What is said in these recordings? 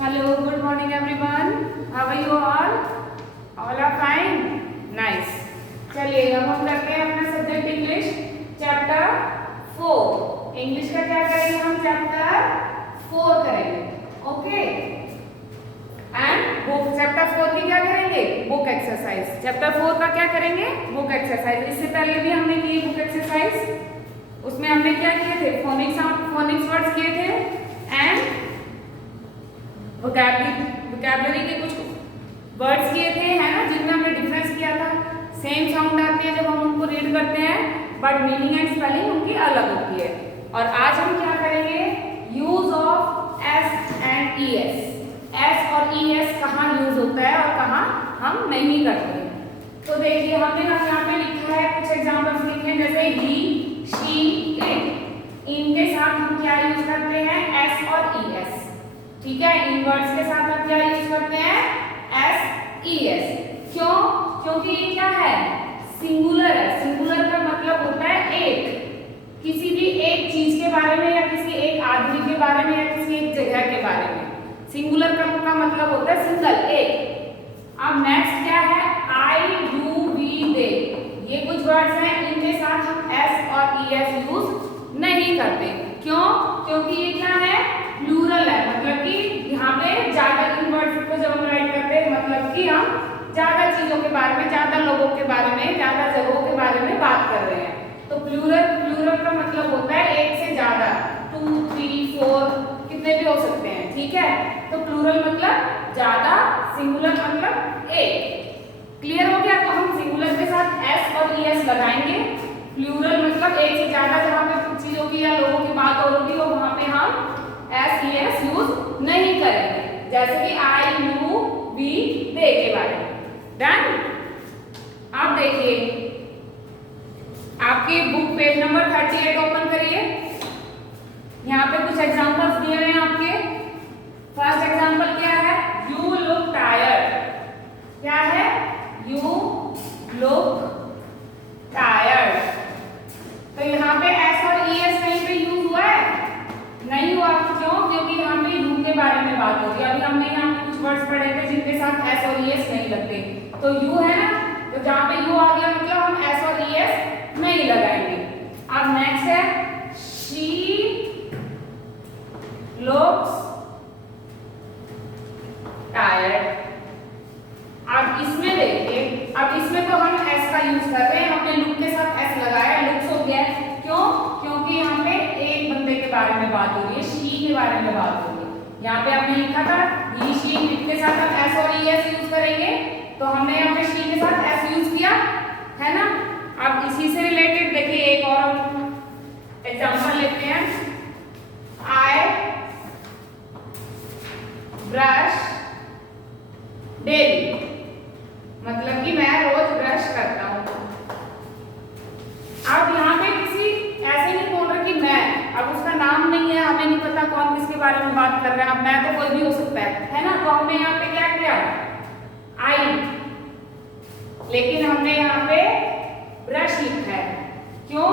Hello, good morning everyone. How are you all? All are fine. Nice. चलिए अब हम करते हैं अपना सब्जेक्ट इंग्लिश चैप्टर 4। इंग्लिश का क्या करेंगे हम? चैप्टर 4 करेंगे। ओके। एंड बुक चैप्टर 4 की क्या करेंगे? Book exercise. चैप्टर 4 का क्या करेंगे? Book exercise. इससे पहले भी हमने की बुक एक्सरसाइज। उसमें हमने क्या किए थे? फोनिक्स वर्ड्स किए थे एंड वोकैबुलरी के कुछ वर्ड्स किए थे, है ना, जिनमें हमने डिफरेंस किया था। सेम साउंड आती है जब हम उनको रीड करते हैं, बट मीनिंग एंड स्पेलिंग उनकी अलग होती है। और आज हम क्या करेंगे? Use of S and E S. S और ई एस कहाँ यूज होता है और कहाँ हम नहीं करते। तो देखिए हमने यहाँ पे लिखा है, कुछ एग्जाम्पल्स लिखे हैं, जैसे ही, शी, इट। इनके साथ हम क्या यूज करते हैं? एस और ई एस। ठीक है, इन वर्ड्स के साथ हम क्या यूज करते हैं? S E S. क्यों? क्योंकि ये क्या है? सिंगुलर है। सिंगुलर का मतलब होता है एक, किसी भी एक चीज के बारे में या किसी एक आदमी के बारे में या किसी एक जगह के बारे में। सिंगुलर का मतलब होता है सिंगल, एक। अब नेक्स्ट क्या है? आई, यू, वी, दे। ये कुछ वर्ड्स हैं, इनके साथ हम एस और ई एस यूज नहीं करते। क्यों? क्योंकि ये क्या है? प्लूरल है, मतलब कि यहाँ पे ज्यादा इन वर्ड्स को जब हम राइट करते हैं, मतलब कि हम ज्यादा चीजों के बारे में, ज्यादा लोगों के बारे में, ज्यादा जगहों के बारे में बात कर रहे हैं। तो प्लूरल का मतलब होता है एक से ज्यादा, 2, 3, 4 कितने भी हो सकते हैं। ठीक है, तो प्लूरल मतलब ज्यादा, सिंगुलर मतलब एक। क्लियर हो गया? तो हम सिंगुलर के साथ एस और ई एस लगाएंगे। प्लूरल मतलब एक से ज्यादा, जहाँ पे कुछ चीजों की या लोगों की बात हो रही हो, वहां पे हम एस ई एस यूज नहीं करेंगे, जैसे कि आई, यू, वी, दे के बारे में। डन? आप देखिए, आपकी बुक पेज नंबर 38 ओपन करिए। यहाँ पे कुछ एग्जांपल्स दिए हुए हैं आपके। फर्स्ट एग्जांपल क्या है? You look tired. क्या है? You look tired. तो यहाँ पे एस और ई एस कहीं पे यूज हुआ है? नहीं हुआ। क्यों? क्योंकि यहाँ पे यू के बारे में बात हो रही है। अभी हमने यहाँ पे कुछ वर्ड्स पढ़े थे जिनके साथ एस और ई एस नहीं लगते। तो यू है ना, तो जहाँ पे यू आ गया मतलब हम एस और ई एस नहीं लगाएंगे। अब नेक्स्ट है शी लुक्स टायर्ड। अब इसमें देखिए, अब इसमें तो हम एस का यूज कर रहे हैं, हमने लुक के साथ एस लगाया, लुक्स हो गया। क्यों? क्योंकि यहाँ पे एक बंदे के बारे में बात हो रही है, शी के बारे में बात हो रही है। यहाँ पे हमने लिखा था ही, शी, इट के साथ हम एस और ई एस यूज करेंगे, तो हमने यहाँ पे शी के साथ एस यूज किया, है ना। अब इसी से रिलेटेड देखिए एक और एग्जांपल लेते हैं। आई ब्रश डेली, मतलब कि मैं रोज ब्रश करता हूँ। अब यहाँ पे किसी ऐसे नहीं बोल रहे कि मैं, अब उसका नाम नहीं है, हमें नहीं पता कौन किसके बारे में बात कर रहा है। अब मैं तो कोई भी हो सकता है ना। तो हमने यहाँ पे क्या किया? आई, लेकिन हमने यहाँ पे ब्रश लिखा है। क्यों?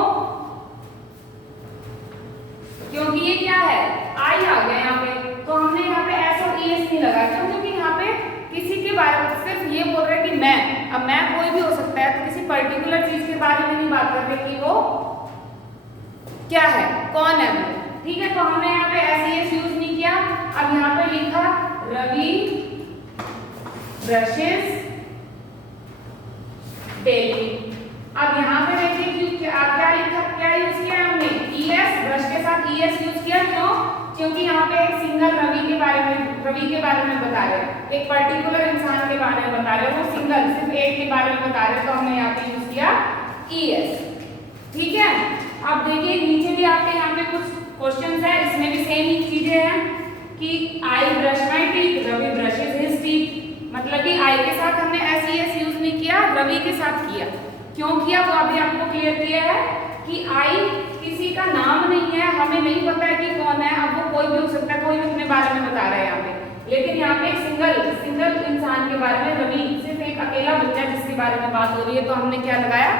क्योंकि ये क्या है? आई आ गया यहाँ पे, तो हमने यहाँ पे एस और ई एस नहीं लगाया। क्यों? क्योंकि यहाँ पे किसी के बारे में सिर्फ ये बोल रहे हैं कि मैं। अब मैं कोई भी हो सकता है, तो किसी पर्टिकुलर चीज के बारे में नहीं बात कर रहे कि वो क्या है, कौन है वो। ठीक है, तो हमने यहाँ पे एस ई एस यूज नहीं किया। अब यहाँ पे लिखा रवि ब्रशेस डेली। अब यहाँ पे देखिए क्या लिखा, क्या यूज किया हमने? ई एस, ब्रश के साथ ई एस यूज किया। क्यों? क्योंकि यहाँ पे एक सिंगल रवि के बारे में बता रहे हैं, एक पर्टिकुलर इंसान के बारे में बता रहे हैं, वो सिंगल सिर्फ एक के बारे में बता रहे हैं, तो हमने यहाँ पे यूज किया ई एस। ठीक है, अब देखिए नीचे भी आपके यहाँ पे कुछ क्वेश्चंस है, इसमें भी सेम ही चीजें हैं कि I brush my teeth, Ravi brushes his teeth. मतलब कि आई के साथ हमने एस ई एस यूज नहीं किया, रवि के साथ किया। क्यों किया वो अभी आपको क्लियर किया है कि आई किसी का नाम नहीं है, हमें नहीं पता है कि कौन है। अब वो कोई भी हो सकता है, कोई भी अपने बारे में बता रहा है यहाँ पे, लेकिन यहाँ पे एक सिंगल इंसान के बारे में, रवि, सिर्फ एक अकेला बच्चा जिसके बारे में बात हो रही है, तो हमने क्या लगाया?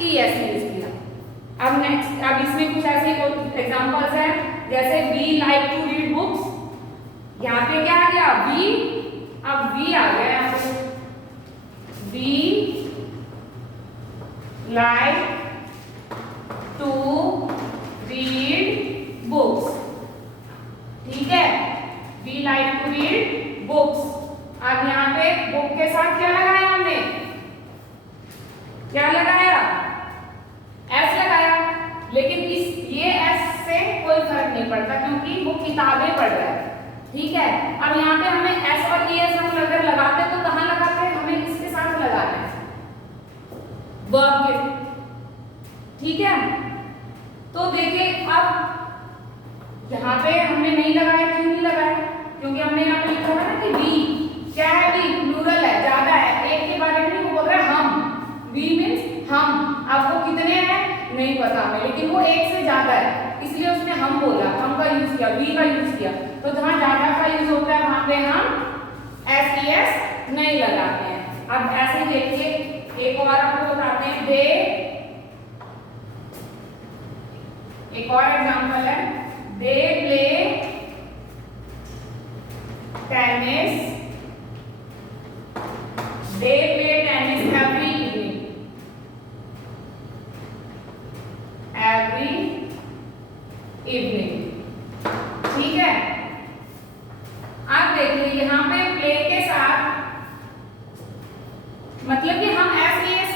ई एस यूज किया। अब इसमें कुछ ऐसे एग्जांपल्स हैं, जैसे we like to read books, यहाँ पे क्या आ गया वी, अब वी आ गया यहाँ पे, we like to read books, ठीक है, we like to read books. अब यहाँ पे बुक के साथ क्या लगाया हमने, क्या लगाया, एस लगाया, लेकिन इस ये एस से कोई फर्क नहीं पड़ता क्योंकि वो किताबें पढ़ रहा है, ठीक है। अब यहाँ पे हमें एस और ई एस हम अगर लगाते तो कहाँ लगाते हैं, हमें इसके साथ लगाना है वर्ब के, ठीक है। तो देखिए अब यहाँ पे हमने नहीं लगाया, क्यों नहीं लगाया, क्योंकि हमने यहाँ पे लिखा था ना कि वी क्या है, वी प्लूरल है, ज्यादा है, एक के बारे में वो बोल रहा है हम, वी मीन्स हम। अब वो कितने हैं नहीं पता हमें, लेकिन वो एक से ज्यादा है इसलिए उसने हम बोला, हम का यूज किया, वी का यूज किया। तो जहां ज्यादा का यूज होता है वहां पे हम एस ई एस नहीं लगाते हैं। अब ऐसे देखिए एक और आपको बताते हैं, दे, एक और एग्जांपल है, they play tennis, they play tennis every evening, every evening, ठीक है। अब देखिए यहाँ पे प्ले के साथ मतलब कि हम एस ई एस,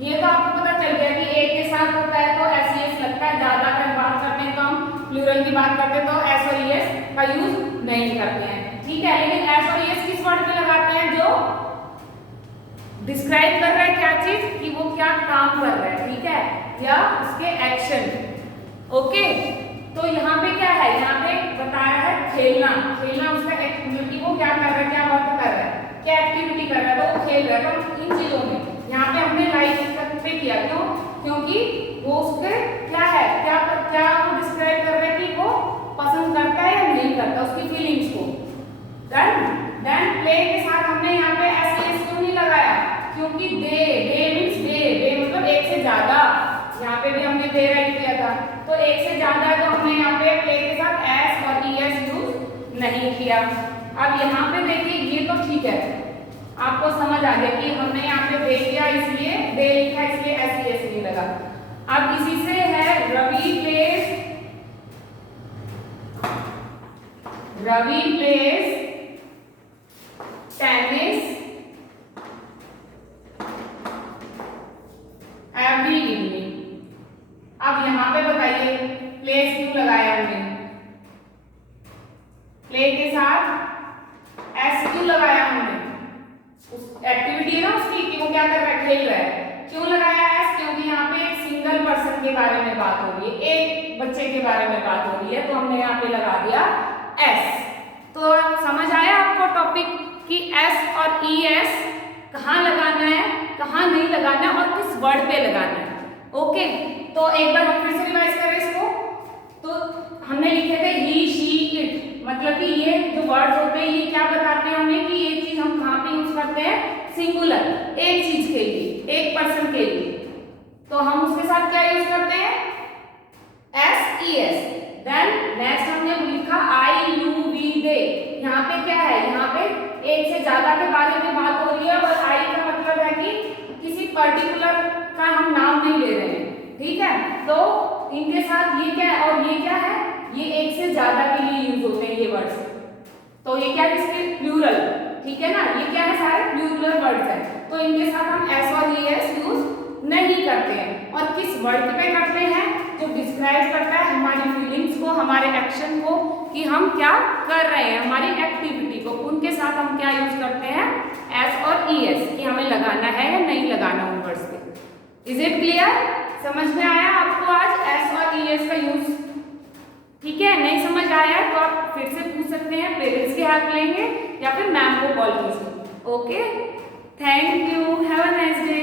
ये तो आपको पता चल गया कि एक के साथ होता है तो एस ई एस लगता है, ज्यादा का बात करते हैं तो हम प्लूरल की बात करते हैं तो एस और ई एस का यूज नहीं करते हैं, ठीक है। लेकिन एस और ई एस किस वर्ड पे लगाते हैं, जो डिस्क्राइब कर रहा है क्या चीज, कि वो क्या काम कर रहा है, ठीक है, या उसके एक्शन, ओके। तो यहाँ पे क्या है, यहाँ पे बता रहा है खेलना, खेलना उसका एक्टिविटी, वो क्या कर रहा है, क्या वर्क कर रहा है, क्या एक्टिविटी कर रहा है, तो वो खेल रहा है। तो इन चीजों में यहाँ पे हमने लाइक पे किया, क्यों, क्योंकि वो उसके क्या है, क्या वो डिस्क्राइब कर रहा है कि वो पसंद करता है या नहीं करता, उसकी फीलिंग्स को। देन प्ले के साथ हमने यहाँ पे एस क्यों नहीं लगाया, क्योंकि दे मीन्स दे मतलब एक से ज्यादा, यहाँ पे भी हमने दे राइट किया था, तो एक से ज्यादा है तो हमने यहाँ पे प्ले के साथ एस और ई एस यूज नहीं किया। अब यहाँ पे देखिए ये तो ठीक है, आपको समझ आ गया कि हमने यहाँ पे दे किया इसलिए दे लिखा इसलिए एस ई एस नहीं लगा। अब इसी से है Ravi plays tennis every evening. अब यहाँ पे बताइए प्लेस क्यों लगाया हमने, प्ले के साथ एस क्यों लगाया हमने, उस एक्टिविटी है ना उसकी कि वो क्या कर रहा है, खेल रहा है। क्यों लगाया एस, क्योंकि यहाँ पे एक सिंगल पर्सन के बारे में बात हो रही है, एक बच्चे के बारे में बात हो रही है, तो हमने यहाँ पे लगा दिया एस। तो समझ आया आपको टॉपिक कि एस और ई एस कहाँ लगाना है, कहाँ नहीं लगाना है और किस वर्ड पे लगाना है, ओके। तो एक बार हम फिर से रिवाइज करें इसको। तो हमने लिखे थे ही शी इट, मतलब कि ये जो वर्ड्स होते हैं ये क्या बताते हैं हमें कि ये चीज हम कहाँ पे यूज करते हैं, सिंगुलर, एक चीज के लिए, एक पर्सन के लिए, तो हम उसके साथ क्या यूज करते हैं, S E S. Then next हमने लिखा आई यू वी दे, यहाँ पे क्या है, यहाँ पे एक से ज्यादा के बारे में बात हो रही है और आई का मतलब है कि किसी पर्टिकुलर का हम नाम नहीं ले रहे हैं, ठीक है। तो इनके साथ ये क्या है और ये क्या है, ये एक से ज्यादा के लिए यूज होते हैं ये वर्ड्स, तो ये क्या है इसके प्लूरल, ठीक है ना, ये क्या है सारे प्लूरल वर्ड्स है, तो इनके साथ हम एस और ई एस यूज नहीं करते हैं। और किस वर्ड पे करते हैं, जो डिस्क्राइब करता है हमारी फीलिंग्स को, हमारे एक्शन को, कि हम क्या कर रहे हैं, हमारी एक्टिविटी को, उनके साथ हम क्या यूज करते हैं, एस और ई एस, कि हमें लगाना है या नहीं लगाना उन वर्ड्स पे। इज इट क्लियर, समझ में आया आपको आज एस और ई एस का यूज, ठीक है। नहीं समझ आया तो आप फिर से पूछ सकते हैं, पेरेंट्स की हेल्प लेंगे या फिर मैम को कॉल कीजिए, okay. Thank you, have a nice day.